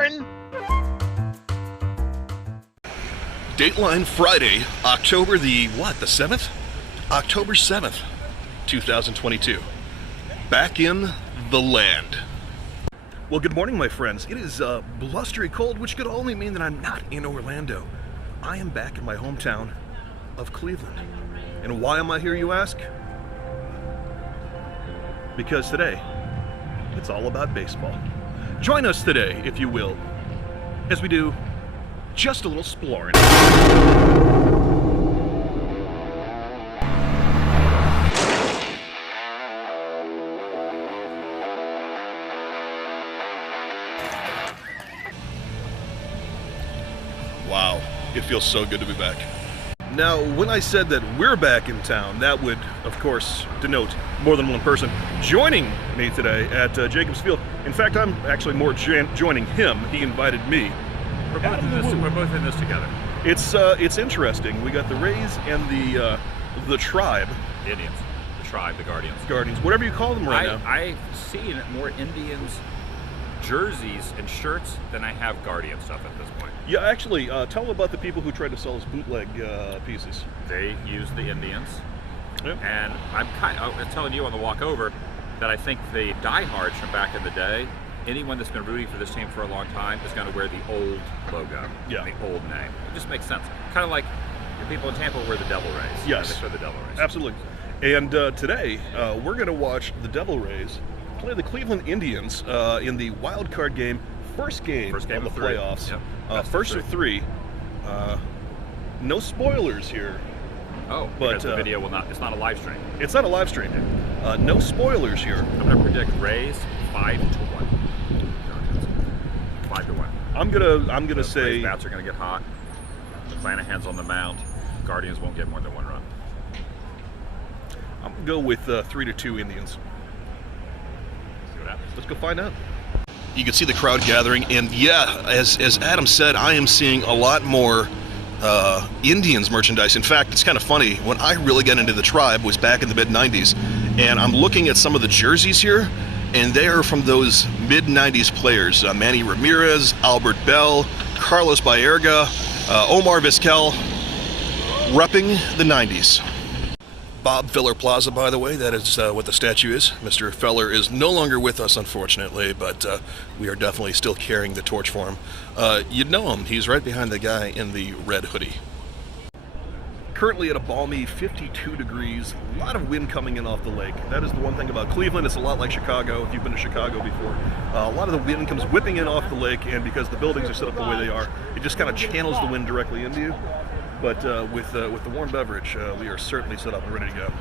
exploring. Dateline Friday, October the 7th? October 7th, 2022. Back in the land. Well, good morning, my friends. It is blustery cold, which could only mean that I'm not in Orlando. I am back in my hometown of Cleveland. And why am I here, you ask? Because today, it's all about baseball. Join us today, if you will, as we do just a little exploring. Wow, it feels so good to be back. Now, when I said that we're back in town, that would, of course, denote more than one person joining me today at Jacobs Field. In fact, I'm actually more joining him. He invited me. We're both in this together. It's interesting. We got the Rays and the tribe. The Indians, the tribe, the Guardians. Guardians, whatever you call them right now. I've seen more Indians jerseys and shirts than I have Guardian stuff at this point. Yeah, actually, tell them about the people who tried to sell us bootleg pieces. They use the Indians, Yep. and I was telling you on the walk over that I think the diehards from back in the day, anyone that's been rooting for this team for a long time is going to wear the old logo, Yeah. the old name. It just makes sense. Kind of like the people in Tampa wear the Devil Rays. Yes. They wear the Devil Rays. Absolutely. And today, we're going to watch the Devil Rays play the Cleveland Indians in the Wildcard game, first game of the playoffs. Yep. First of three. No spoilers here. Oh, but because the video will not. It's not a live stream. It's not a live stream. No spoilers here. I'm going to predict Rays 5-1. 5-1. I'm gonna say Rays bats are going to get hot. McClanahan's on the mound. Guardians won't get more than one run. I'm gonna go with 3-2 Indians. See what happens. Let's go find out. You can see the crowd gathering, and yeah, as Adam said, I am seeing a lot more Indians merchandise. In fact, it's kind of funny, when I really got into the tribe was back in the mid-90s, and I'm looking at some of the jerseys here, and they are from those mid-90s players. Manny Ramirez, Albert Bell, Carlos Baerga, Omar Vizquel, repping the 90s. Bob Feller Plaza, by the way, that is what the statue is. Mr. Feller is no longer with us, unfortunately, but we are definitely still carrying the torch for him. You'd know him. He's right behind the guy in the red hoodie. Currently at a balmy 52 degrees, a lot of wind coming in off the lake. That is the one thing about Cleveland. It's a lot like Chicago, if you've been to Chicago before. A lot of the wind comes whipping in off the lake, and because the buildings are set up the way they are, it just kind of channels the wind directly into you. But with the warm beverage, we are certainly set up and ready to go.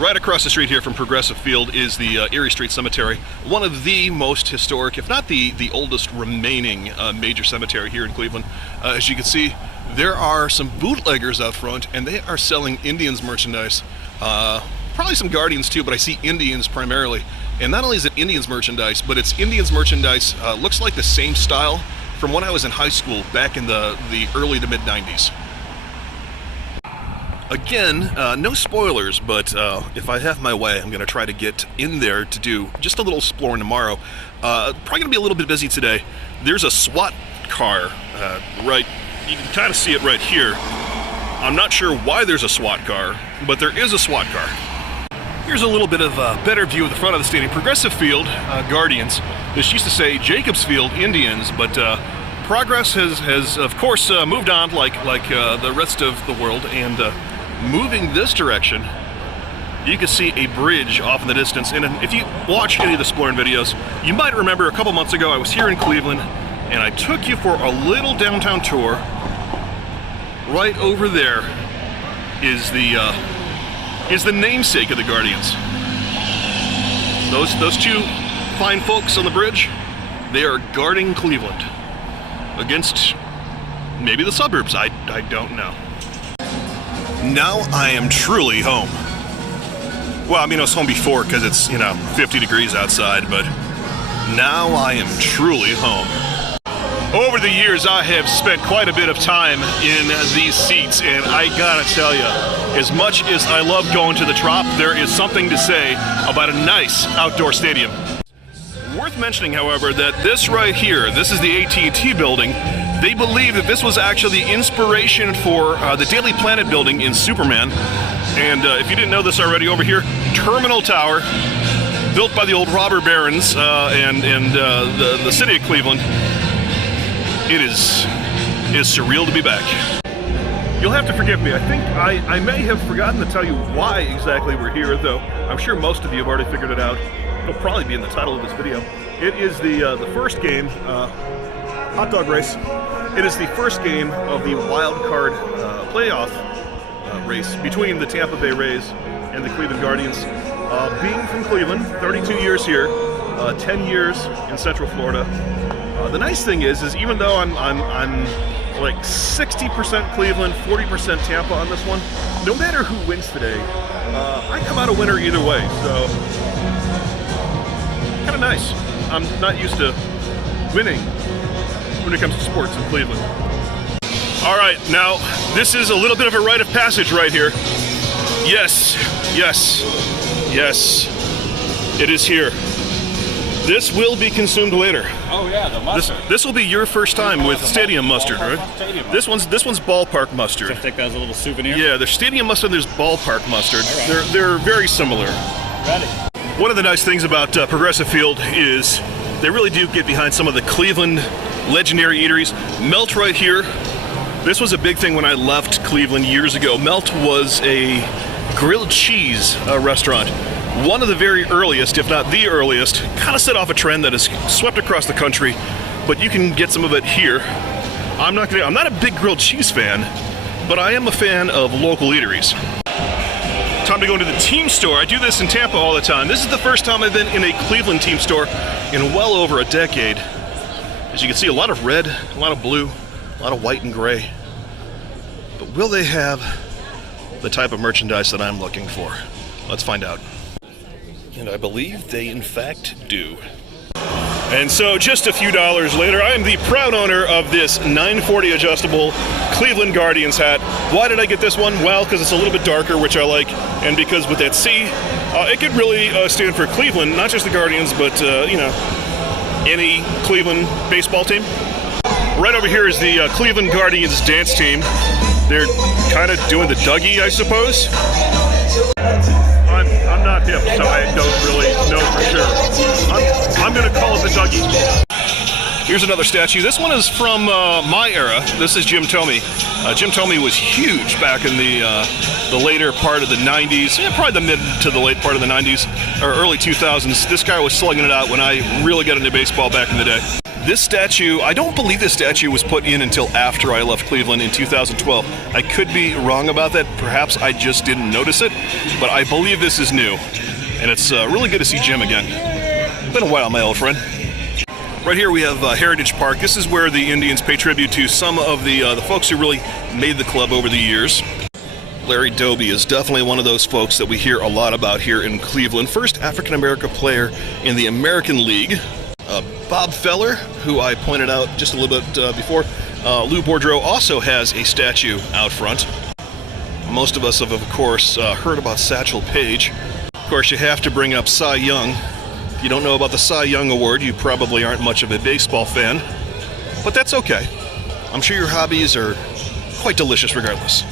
Right across the street here from Progressive Field is the Erie Street Cemetery, one of the most historic, if not the oldest remaining major cemetery here in Cleveland. As you can see, there are some bootleggers out front, and they are selling Indians merchandise. Probably some Guardians too, but I see Indians primarily. And not only is it Indians merchandise, but it's Indians merchandise, looks like the same style from when I was in high school back in the early to mid-90s. Again, no spoilers, but if I have my way, I'm going to try to get in there to do just a little exploring tomorrow. Probably going to be a little bit busy today. There's a SWAT car, right, you can kind of see it right here. I'm not sure why there's a SWAT car, but there is a SWAT car. Here's a little bit of a better view of the front of the stadium. Progressive Field, Guardians. This used to say Jacobs Field, Indians, but progress has of course moved on like the rest of the world, and moving this direction, you can see a bridge off in the distance. And if you watch any of the exploring videos, you might remember a couple months ago I was here in Cleveland, and I took you for a little downtown tour. Right over there is the namesake of the Guardians. Those two fine folks on the bridge, they are guarding Cleveland against maybe the suburbs. I don't know. Now I am truly home. Well, I mean, I was home before because it's, 50 degrees outside, but now I am truly home. Over the years, I have spent quite a bit of time in these seats, and I gotta tell you, as much as I love going to the Trop, there is something to say about a nice outdoor stadium. worth mentioning, however, that this right here, this is the AT&T building. They believe that this was actually the inspiration for the Daily Planet building in Superman. And if you didn't know this already, over here, Terminal Tower, built by the old robber barons and the city of Cleveland. It is surreal to be back. You'll have to forgive me. I think I may have forgotten to tell you why exactly we're here, though I'm sure most of you have already figured it out. It'll probably be in the title of this video. It is the first game, hot dog race. It is the first game of the Wildcard playoff race between the Tampa Bay Rays and the Cleveland Guardians. Being from Cleveland, 32 years here, 10 years in Central Florida. The nice thing is even though I'm like 60% Cleveland, 40% Tampa on this one, no matter who wins today, I come out a winner either way. So kind of nice. I'm not used to winning when it comes to sports in Cleveland. All right, now this is a little bit of a rite of passage right here. Yes, it is here. This will be consumed later. Oh yeah, the mustard. This will be your first time with stadium mustard, right? Stadium this one's ballpark mustard. Just take that as a little souvenir. Yeah, there's stadium mustard. There's ballpark mustard. Right. They're very similar. Ready. One of the nice things about Progressive Field is they really do get behind some of the Cleveland legendary eateries. Melt right here. This was a big thing when I left Cleveland years ago. Melt was a grilled cheese restaurant. One of the very earliest, if not the earliest, kind of set off a trend that has swept across the country, but you can get some of it here. I'm not a big grilled cheese fan, but I am a fan of local eateries. Time to go into the team store. I do this in Tampa all the time. This is the first time I've been in a Cleveland team store in well over a decade. As you can see, a lot of red, a lot of blue, a lot of white and gray. But will they have the type of merchandise that I'm looking for? Let's find out. And I believe they in fact do. And so just a few dollars later, I am the proud owner of this 940 adjustable Cleveland Guardians hat. Why did I get this one? Well, because it's a little bit darker, which I like, and because with that C, it could really stand for Cleveland, not just the Guardians, but you know, any Cleveland baseball team. Right over here is the Cleveland Guardians dance team. They're kind of doing the Dougie, I suppose. I'm not hip, so I don't really know for sure. I'm going to call it the Dougie. Here's another statue. This one is from my era. This is Jim Thome. Jim Thome was huge back in the later part of the 90s, probably the mid to the late part of the 90s, or early 2000s. This guy was slugging it out when I really got into baseball back in the day. This statue, I don't believe this statue was put in until after I left Cleveland in 2012. I could be wrong about that. Perhaps I just didn't notice it, but I believe this is new. And it's really good to see Jim again. Been a while, my old friend. Right here we have Heritage Park. This is where the Indians pay tribute to some of the folks who really made the club over the years. Larry Doby is definitely one of those folks that we hear a lot about here in Cleveland. First African-American player in the American League. Bob Feller, who I pointed out just a little bit before, Lou Boudreau also has a statue out front. Most of us have, of course, heard about Satchel Paige. Of course, you have to bring up Cy Young. If you don't know about the Cy Young Award, you probably aren't much of a baseball fan. But that's okay. I'm sure your hobbies are quite delicious regardless.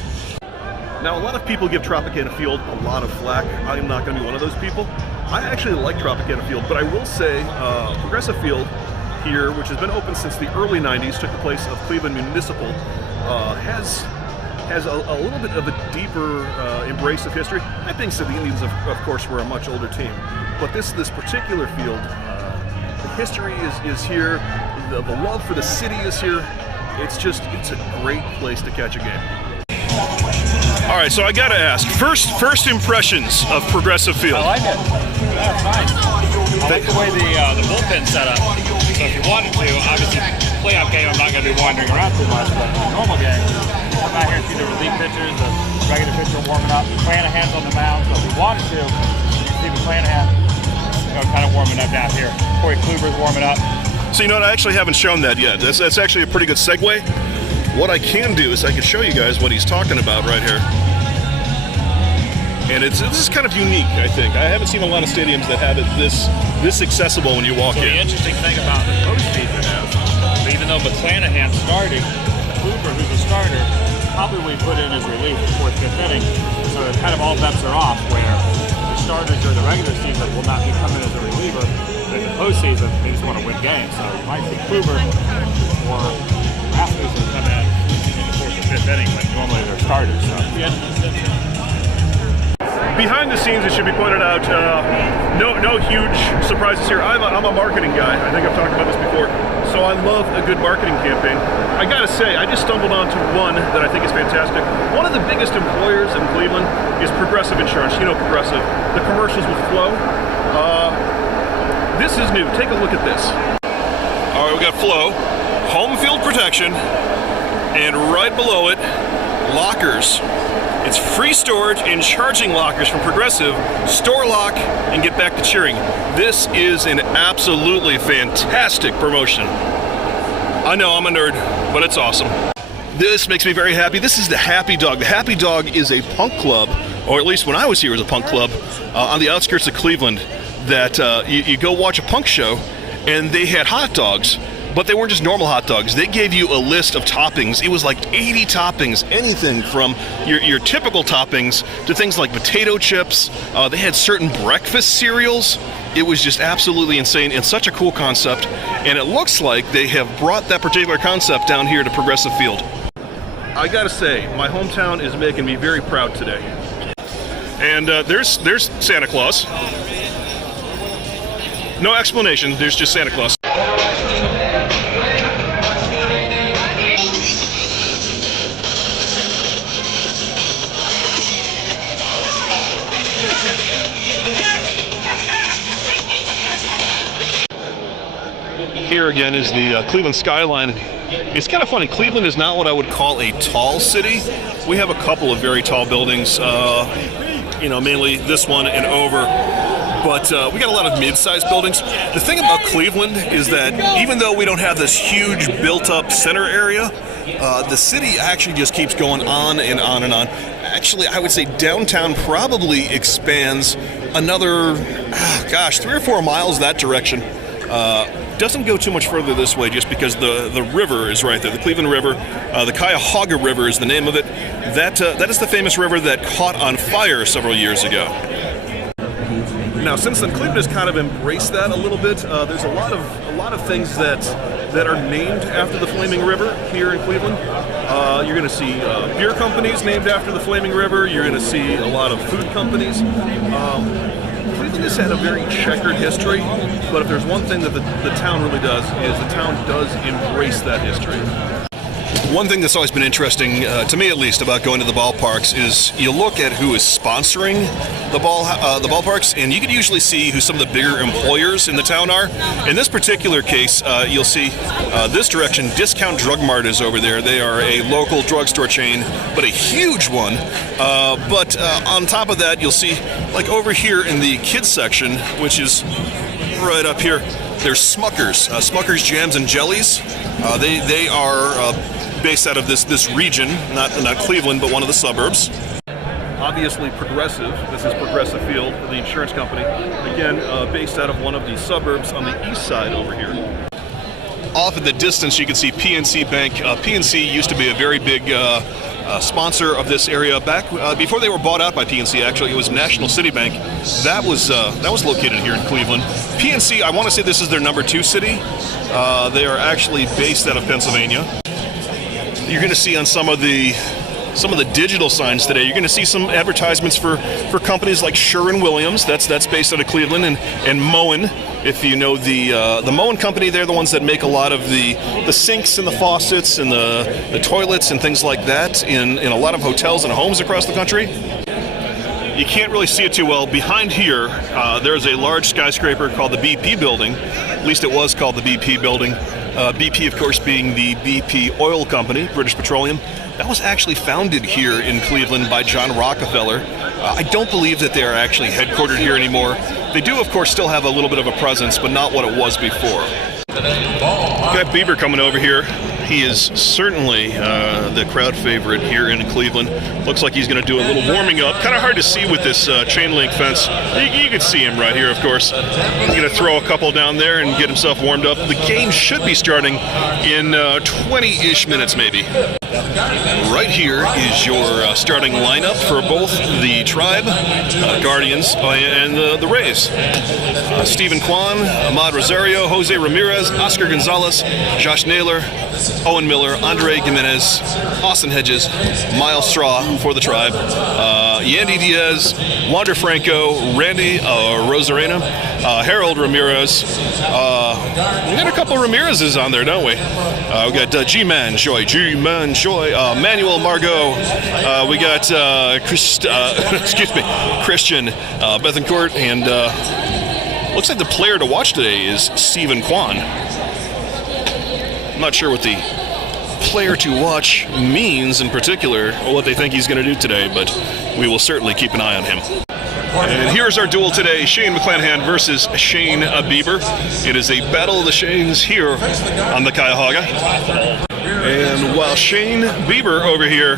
Now, a lot of people give Tropicana Field a lot of flack. I'm not going to be one of those people. I actually like Tropicana Field, but I will say Progressive Field here, which has been open since the early 90s, took the place of Cleveland Municipal, has a little bit of a deeper embrace of history. That being said, the Indians, of course, were a much older team. But this particular field, the history is here, the love for the city is here. It's a great place to catch a game. All right, so I gotta ask, first impressions of Progressive Field. I like it. Yeah, fine. I like the way the bullpen's set up. So if you wanted to, obviously, playoff game, I'm not going to be wandering around too much, but in a normal game, come out here and see the relief pitchers, the regular pitcher warming up, Clanahan's on the mound. So if you wanted to, you can see the Clanahan, kind of warming up down here. Corey Kluber's warming up. So you know what, I actually haven't shown that yet. That's actually a pretty good segue. What I can do is I can show you guys what he's talking about right here. And it's kind of unique, I think. I haven't seen a lot of stadiums that have it this accessible when you walk in. The interesting thing about the postseason is, even though McClanahan's starting, Cooper, who's a starter, probably put in his relief before the 5th inning. So it kind of all bets are off, where the starters during the regular season will not be coming as a reliever. But in the postseason, they just want to win games. So you might see Cooper or Rasmussen come in the 4th or 5th inning when normally they're starters. So behind the scenes, it should be pointed out, no huge surprises here. I'm a marketing guy. I think I've talked about this before. So I love a good marketing campaign. I gotta say, I just stumbled onto one that I think is fantastic. One of the biggest employers in Cleveland is Progressive Insurance. You know Progressive. The commercials with Flo. This is new. Take a look at this. All right, we got Flo, home field protection, and right below it, lockers. It's free storage and charging lockers from Progressive. Store lock and get back to cheering. This is an absolutely fantastic promotion. I know I'm a nerd, but it's awesome. This makes me very happy. This is the Happy Dog. The Happy Dog is a punk club, or at least when I was here, it was a punk club on the outskirts of Cleveland that you go watch a punk show, and they had hot dogs. But they weren't just normal hot dogs. They gave you a list of toppings. It was like 80 toppings, anything from your typical toppings to things like potato chips. They had certain breakfast cereals. It was just absolutely insane and such a cool concept. And it looks like they have brought that particular concept down here to Progressive Field. I gotta say, my hometown is making me very proud today. And there's Santa Claus. No explanation, there's just Santa Claus. Here again is the Cleveland skyline. It's kind of funny, Cleveland is not what I would call a tall city. We have a couple of very tall buildings, mainly this one and over. But we got a lot of mid-sized buildings. The thing about Cleveland is that even though we don't have this huge built-up center area, the city actually just keeps going on and on and on. Actually, I would say downtown probably expands another, 3 or 4 miles that direction. Doesn't go too much further this way just because the river is right there. The Cleveland River, the Cuyahoga River is the name of it. That is the famous river that caught on fire several years ago. Now, since then, Cleveland has kind of embraced that a little bit. There's a lot of things that are named after the Flaming River here in Cleveland. You're going to see beer companies named after the Flaming River. You're going to see a lot of food companies. Cleveland has had a very checkered history, but if there's one thing that the town really does, is the town does embrace that history. One thing that's always been interesting, to me at least, about going to the ballparks is you look at who is sponsoring the ballparks, and you can usually see who some of the bigger employers in the town are. In this particular case, you'll see this direction, Discount Drug Mart is over there. They are a local drugstore chain, but a huge one. But on top of that, you'll see, like over here in the kids section, which is right up here, there's Smuckers, Smuckers Jams and Jellies. They are based out of this region, not Cleveland, but one of the suburbs. Obviously Progressive, this is Progressive Field, the insurance company, again, based out of one of the suburbs on the east side over here. Off in the distance, you can see PNC Bank. PNC used to be a very big sponsor of this area back before they were bought out by PNC. Actually, it was National City Bank. That was located here in Cleveland. PNC, I want to say this is their number 2 city. They are actually based out of Pennsylvania. You're going to see on some of the digital signs today, you're going to see some advertisements for companies like Sherwin-Williams. That's based out of Cleveland, and Moen. If you know the Moen company, they're the ones that make a lot of the sinks and the faucets and the toilets and things like that in a lot of hotels and homes across the country. You can't really see it too well. Behind here, there's a large skyscraper called the BP building. At least it was called the BP building. BP, of course, being the BP oil company, British Petroleum. That was actually founded here in Cleveland by John Rockefeller. I don't believe that they are actually headquartered here anymore. They do, of course, still have a little bit of a presence, but not what it was before. Got Bieber coming over here. He is certainly the crowd favorite here in Cleveland. Looks like he's going to do a little warming up. Kind of hard to see with this chain link fence. You can see him right here, of course. He's going to throw a couple down there and get himself warmed up. The game should be starting in 20-ish minutes, maybe. Right here is your starting lineup for both the Tribe, Guardians, and the Rays. Stephen Kwan, Ahmad Rosario, Jose Ramirez, Oscar Gonzalez, Josh Naylor, Owen Miller, Andre Gimenez, Austin Hedges, Miles Straw for the Tribe, Yandy Diaz, Wander Franco, Randy Rosarena, Harold Ramirez. We got a couple of Ramirez's on there, don't we? We got G-Man Joy, Manuel Margot. We got Christian Bethencourt, and looks like the player to watch today is Stephen Kwan. I'm not sure what the player to watch means in particular, or what they think he's going to do today, but we will certainly keep an eye on him. And here's our duel today, Shane McClanahan versus Shane Bieber. It is a battle of the Shanes here on the Cuyahoga. And while Shane Bieber over here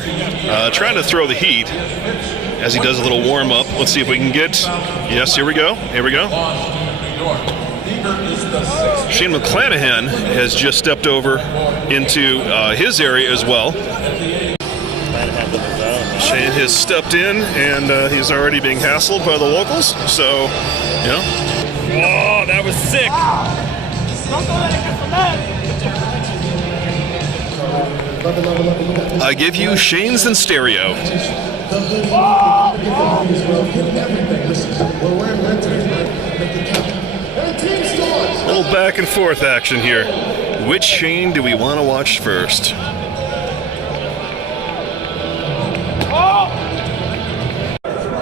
trying to throw the heat as he does a little warm-up, let's see if we can get, yes, here we go. Shane McClanahan has just stepped over into his area as well. Shane has stepped in, and he's already being hassled by the locals, so, you know. Oh, that was sick. I give you Shane's in stereo. A little back and forth action here. Which Shane do we want to watch first?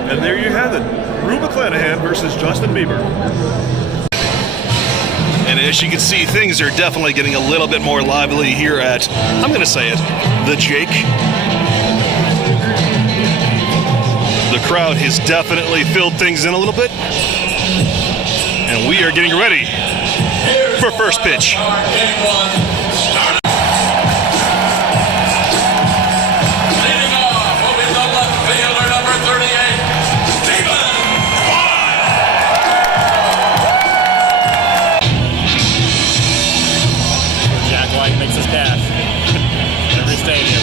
And there you have it. Rue McClanahan versus Justin Bieber. And as you can see, things are definitely getting a little bit more lively here at, I'm going to say it, the Jake. The crowd has definitely filled things in a little bit. And we are getting ready for first pitch. Makes his cash. Every stadium.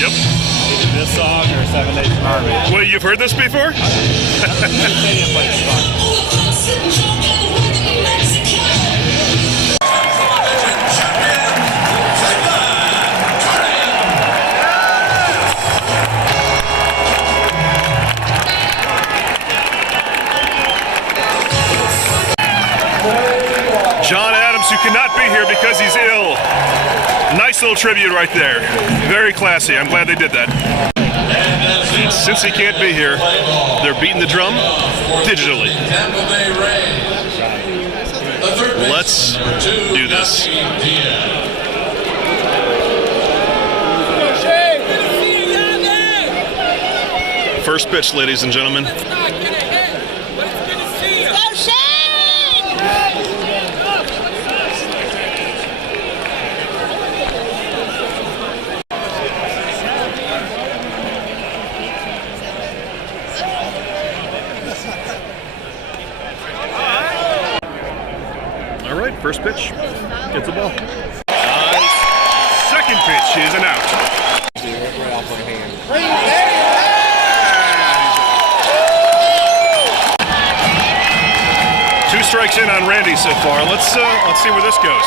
Yep. Either this song or 7 Days of Army. Wait, you've heard this before? Stadium plays this song. John Adams, who cannot be here because he's ill. Nice little tribute right there. Very classy. I'm glad they did that. And since he can't be here, they're beating the drum digitally. Let's do this. First pitch, ladies and gentlemen. First pitch, gets the ball. Second pitch is an out. Two strikes in on Randy so far. Let's see where this goes,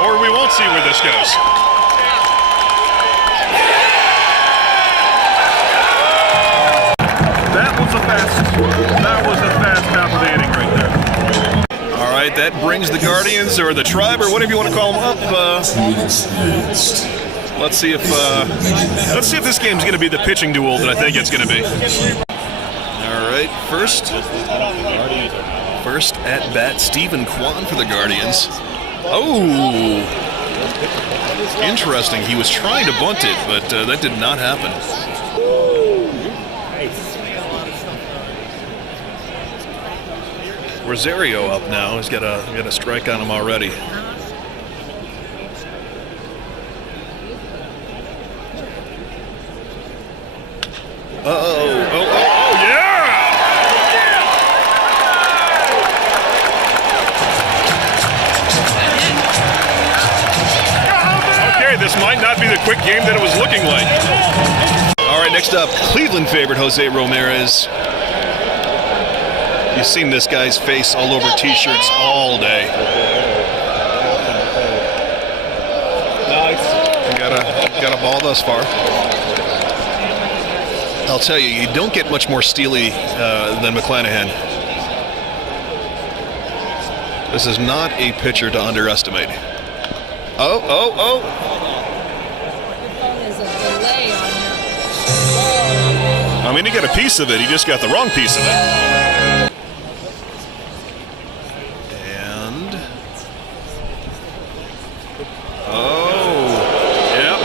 or we won't see where this goes. That was a fast half of the inning right there. All right, that brings the Guardians, or the Tribe, or whatever you want to call them, up. Let's see if this game's going to be the pitching duel that I think it's going to be. All right, first at bat, Stephen Kwan for the Guardians. Oh, interesting. He was trying to bunt it, but that did not happen. Rosario up now. He's got a strike on him already. Oh, yeah! Okay, this might not be the quick game that it was looking like. All right, next up, Cleveland favorite Jose Ramirez. You've seen this guy's face all over T-shirts all day. Got a ball thus far. I'll tell you, you don't get much more steely than McClanahan. This is not a pitcher to underestimate. Oh. There's a delay on I mean, he got a piece of it. He just got the wrong piece of it. And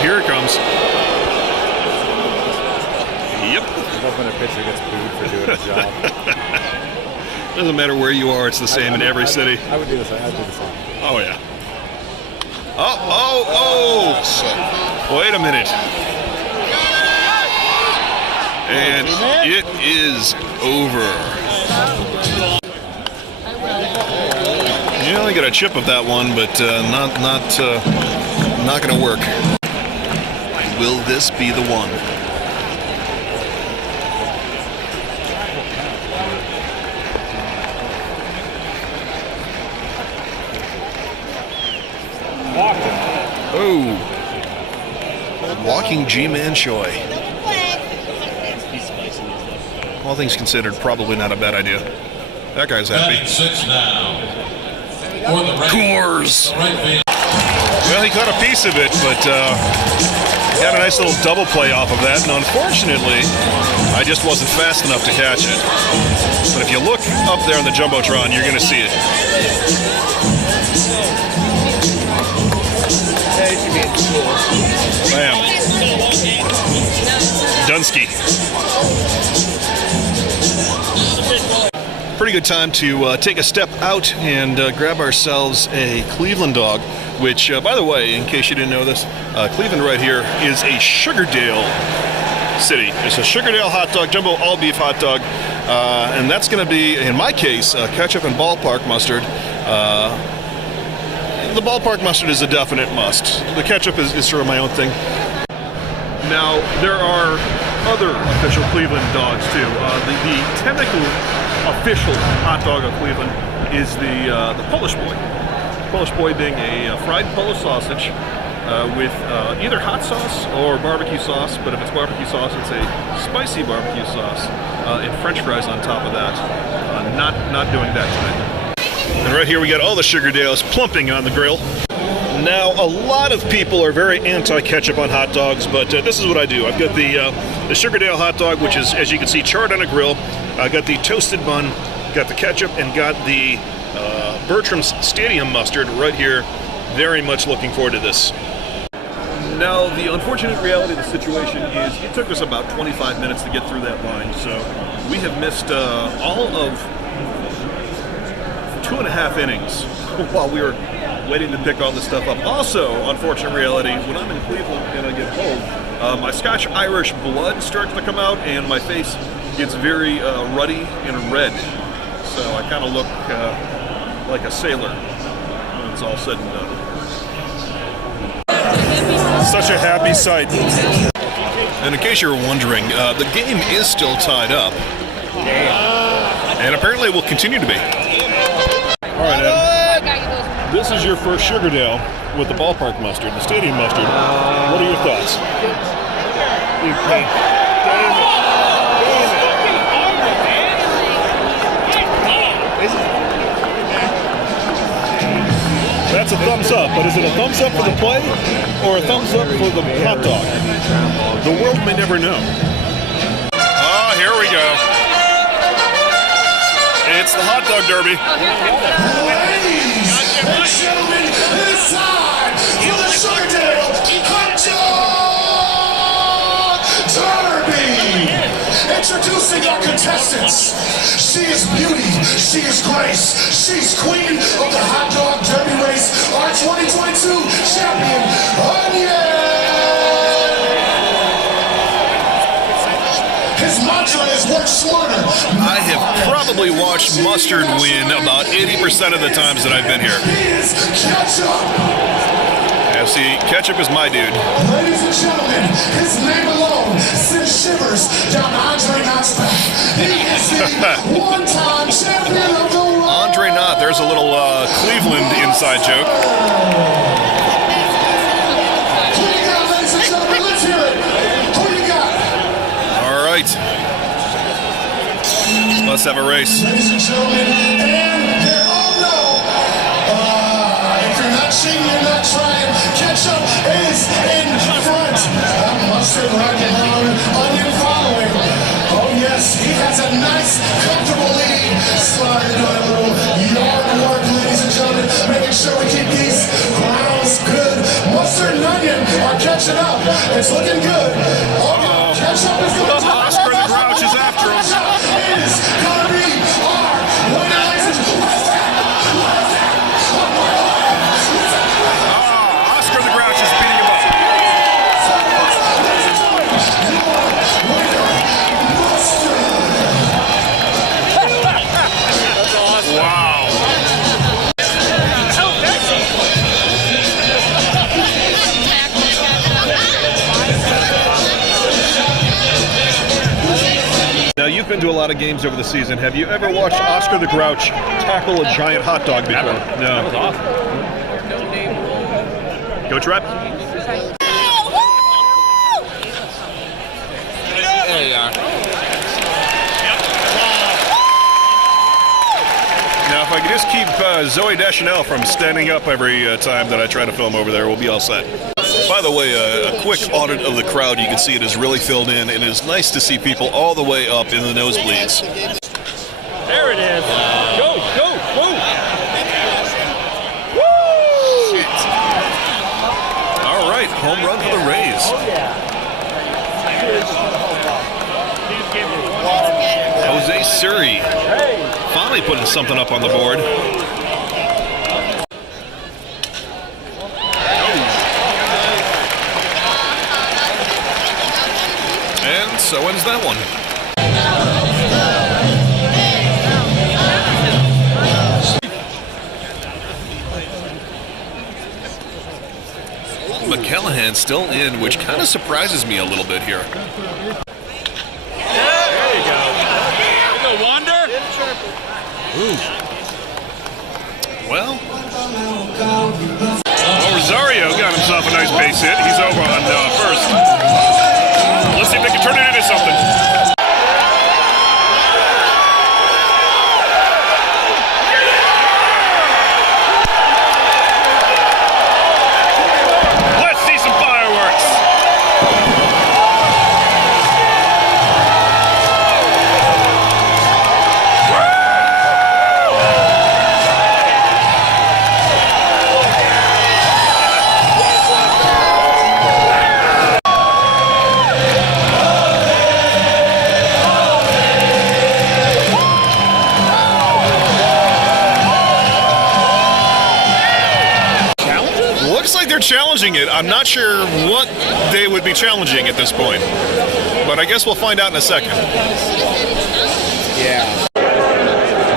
Here it comes. Yep. I love when a pitcher gets booed for doing his job. doesn't matter where you are, it's the same in every city. I would do the same. I'd do the same. Oh, yeah. Oh! Wait a minute. And it is over. You only got a chip of that one, but not going to work. Will this be the one? Oh, walking G-Man Choi. All things considered, probably not a bad idea. That guy's happy. 6 now. Coors. Well, he caught a piece of it, but got a nice little double play off of that. And unfortunately, I just wasn't fast enough to catch it. But if you look up there on the Jumbotron, you're going to see it. Bam. Dunsky. Pretty good time to take a step out and grab ourselves a Cleveland dog, which, by the way, in case you didn't know this, Cleveland right here is a Sugardale city. It's a Sugardale hot dog, jumbo all-beef hot dog, and that's going to be, in my case, ketchup and ballpark mustard. The ballpark mustard is a definite must. The ketchup is sort of my own thing. Now, there are other official Cleveland dogs, too. The technical official hot dog of Cleveland is the Polish Boy. Polish Boy being a fried Polish sausage with either hot sauce or barbecue sauce, but if it's barbecue sauce, it's a spicy barbecue sauce and French fries on top of that. Not doing that tonight. And right here we got all the Sugardales plumping on the grill. Now, a lot of people are very anti-ketchup on hot dogs, but this is what I do. I've got the Sugardale hot dog, which is, as you can see, charred on a grill. I got the toasted bun, got the ketchup, and got the Bertram's Stadium mustard right here. Very much looking forward to this. Now, the unfortunate reality of the situation is it took us about 25 minutes to get through that line, so we have missed all of 2.5 innings while we were waiting to pick all this stuff up. Also, unfortunate reality, when I'm in Cleveland and I get home, my Scotch-Irish blood starts to come out and my face gets very ruddy and red. So I kind of look like a sailor when it's all said and done. Such a happy sight. And in case you were wondering, the game is still tied up. And apparently will continue to be. All right, Adam. This is your first Sugardale with the ballpark mustard, the stadium mustard. What are your thoughts? That's a thumbs up, but is it a thumbs up for the play or a thumbs up for the hot dog? The world may never know. Oh, here we go. It's the hot dog derby. Ladies and gentlemen, it's time for the Sugardale Hot Dog Derby. Introducing our contestants. She is beauty, she is grace, she's queen of the hot dog derby race, our 2022 champion, Onion. His I have probably watched Mustard win about 80% of the times that I've been here. Yeah, see, Ketchup is my dude. Ladies and gentlemen, his name alone sends shivers down Andre Knott's back. He is the one-time champion of the world. Andre Knott, there's a little Cleveland inside joke. Who you got, ladies and gentlemen? Let's hear it. Who you got? All right. Let's have a race. Ladies and gentlemen, and they're all know. If you're not cheating, you're not trying. Ketchup is in front. Mustard right behind. Onion following. Oh yes, he has a nice, comfortable lead. Sliding into a little yard work, ladies and gentlemen, making sure we keep these grounds good. Mustard and onion are catching up. It's looking good. Oh, Ketchup is going to Oscar the Grouch is after him. is gonna be our winner, ladies and gentlemen. Oscar the Grouch is beating him up. Wow. Now, you've been to a lot of games over the season. Have you ever watched Oscar the Grouch tackle a giant hot dog before? Never. No. That was awesome. Go Trap. There you are. Now, if I could just keep Zoe Deschanel from standing up every time that I try to film over there, we'll be all set. By the way, a quick audit of the crowd. You can see it is really filled in, and it is nice to see people all the way up in the nosebleeds. There it is. Go, go, go. All right, home run for the Rays. Jose Suri finally putting something up on the board. And so ends that one. McCallahan still in, which kind of surprises me a little bit here. There you go. Wander. Well, Rosario got himself a nice base hit. He's over on first. Let's see if they can turn it into something. Let's see some fireworks. They're challenging it. I'm not sure what they would be challenging at this point, but I guess we'll find out in a second. Yeah.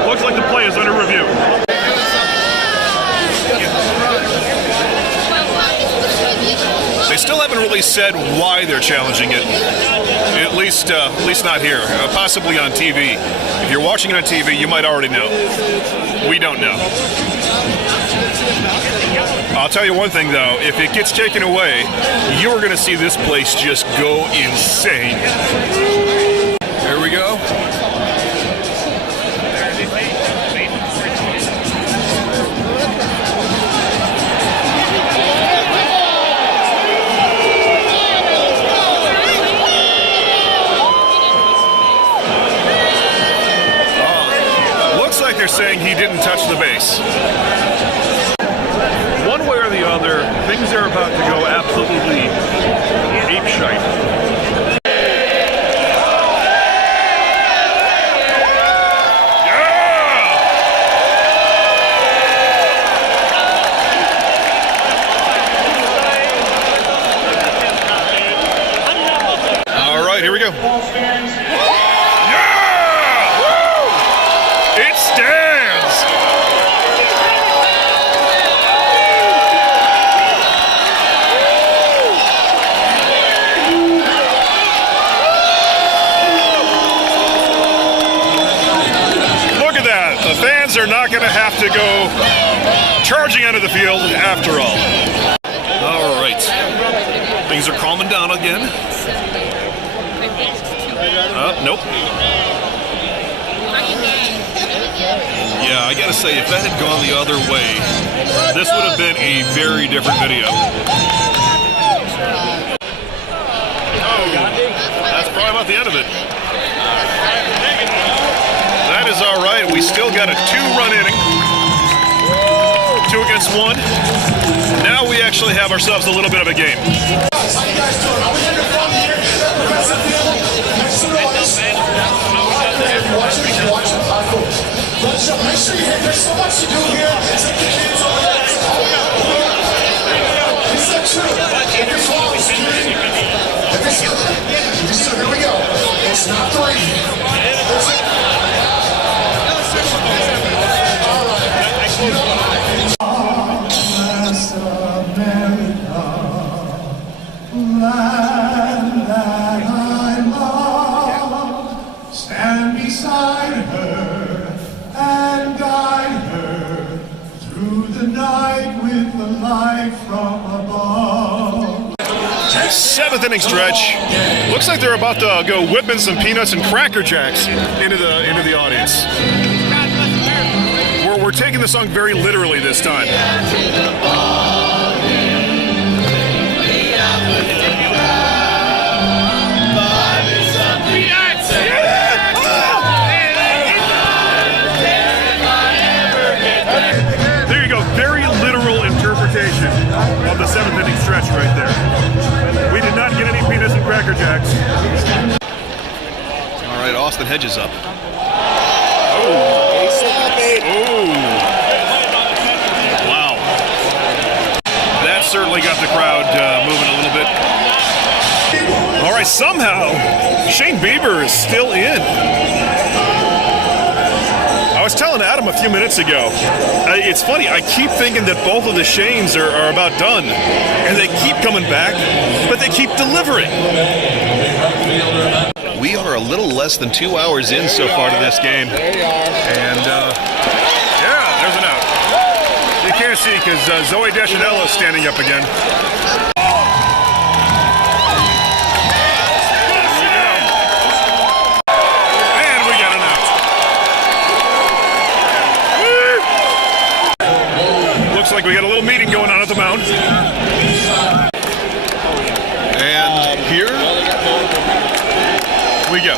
Looks like the play is under review. They still haven't really said why they're challenging it. At least not here. Possibly on TV. If you're watching it on TV, you might already know. We don't know. I'll tell you one thing, though. If it gets taken away, you're going to see this place just go insane. Here we go. Looks like they're saying he didn't touch the base. One way or the other, things are about to go absolutely apeshite. All right, here we go. Yeah! not going to have to go charging onto the field after all. All right. Things are calming down again. Nope. Yeah, I gotta say, if that had gone the other way, this would have been a very different video. Oh, that's probably about the end of it. That is all right. We still got a 2-run inning. 2 against 1. Now we actually have ourselves a little bit of a game. How you guys doing? Are we having fun here at Progressive Field? Make sure you watch it. Make sure you hit. There's so much to do here. Take the kids over there. Is that true? If you're flawless, so here we go. It's not 3. All right. Land that I love, stand beside her and guide her through the night with the light from above. 7th inning stretch. Looks like they're about to go whipping some peanuts and Cracker Jacks into the audience. We're taking the song very literally this time. There you go, very literal interpretation of the 7th inning stretch right there. We did not get any peanuts and Cracker Jacks. All right, Austin Hedges up. Wow. That certainly got the crowd moving a little bit. All right, somehow Shane Bieber is still in. I was telling Adam a few minutes ago, it's funny, I keep thinking that both of the Shanes are about done, and they keep coming back, but they keep delivering. We are a little less than 2 hours in so far to this game. And, yeah, there's an out. You can't see because Zoe Deschanel is standing up again. And we got an out. Looks like we got a little meeting going on at the mound. And here we go.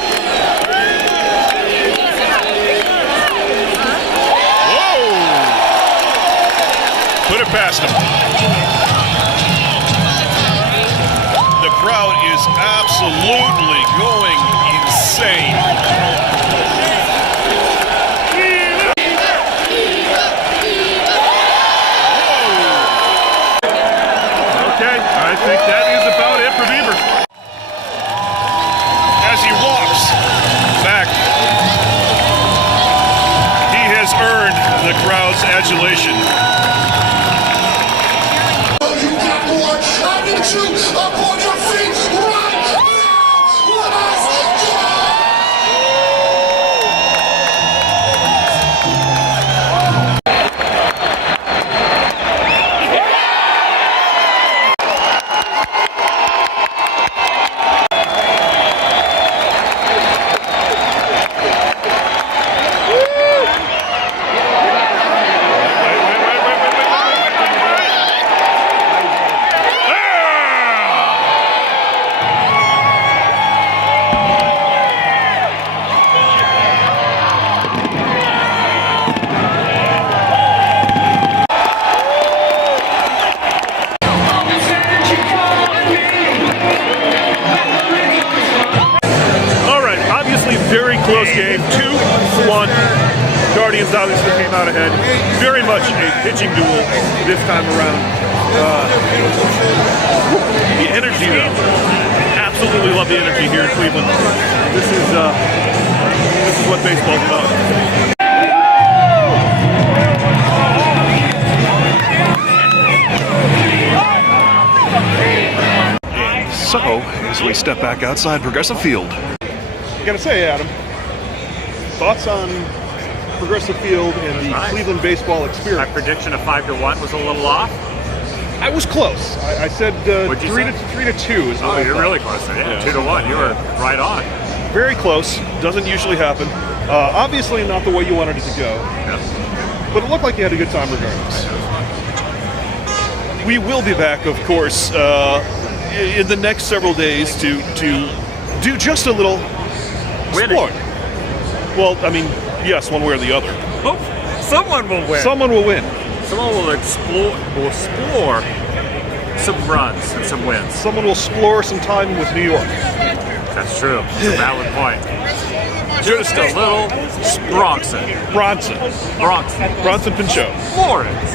Put it past him. The crowd is absolutely going insane. Okay, I think that is about it for Bieber. As he walks back, he has earned the crowd's adulation. I need you up on your feet right now. Let's go. Close game, 2-1. Guardians obviously came out ahead. Very much a pitching duel this time around. The energy, though. Absolutely love the energy here in Cleveland. This is what baseball's about. And so, as we step back outside Progressive Field. I gotta say, Adam, thoughts on Progressive Field and the Nice. Cleveland baseball My experience. prediction of 5-1 was a little off. I was close. I said What'd you 3-2 is what Oh, I you're thought. really close there. Yeah, Yeah. 2-1. You were right on. Very close. Doesn't usually happen. Obviously not the way you wanted it to go, Yeah. but it looked like you had a good time regardless. We will be back, of course, in the next several days to do just a little Winning. sport. Well, I mean, yes, one way or the other. Oh, someone will win. Someone will win. Someone will explore some runs and some wins. Someone will explore some time with New York. That's true. It's a valid point. Just a little Bronson. Bronson Bronson. Pinchot. Florence.